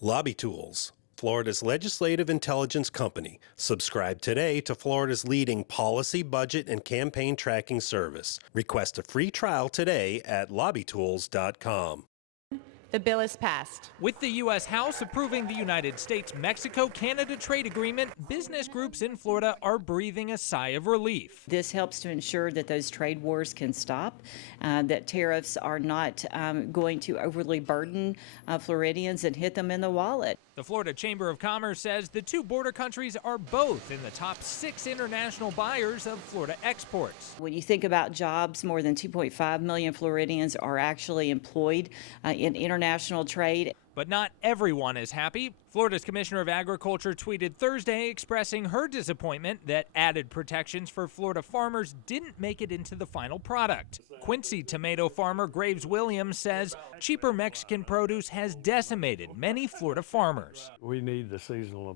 Lobby Tools, Florida's legislative intelligence company. Subscribe today to Florida's leading policy, budget, and campaign tracking service. Request a free trial today at lobbytools.com. The bill is passed. With the U.S. House approving the United States-Mexico-Canada trade agreement, business groups in Florida are breathing a sigh of relief. This helps to ensure that those trade wars can stop, that tariffs are not going to overly burden Floridians and hit them in the wallet. The Florida Chamber of Commerce says the two border countries are both in the top 6 international buyers of Florida exports. When you think about jobs, more than 2.5 million Floridians are actually employed in international trade. But not everyone is happy. Florida's Commissioner of Agriculture tweeted Thursday expressing her disappointment that added protections for Florida farmers didn't make it into the final product. Quincy tomato farmer Graves Williams says cheaper Mexican produce has decimated many Florida farmers. We need the seasonal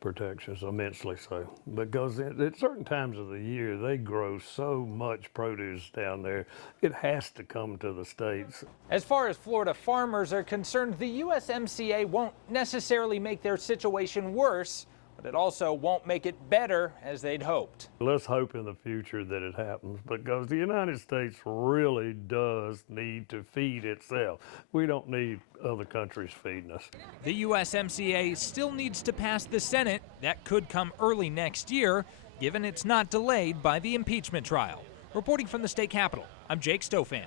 protections immensely so, because at certain times of the year they grow so much produce down there, it has to come to the states. As far as Florida farmers are concerned, the USMCA won't necessarily make their situation worse, but it also won't make it better as they'd hoped. Let's hope in the future that it happens, because the United States really does need to feed itself. We don't need other countries feeding us. The USMCA still needs to pass the Senate. That could come early next year, given it's not delayed by the impeachment trial. Reporting from the state capitol, I'm Jake Stofan.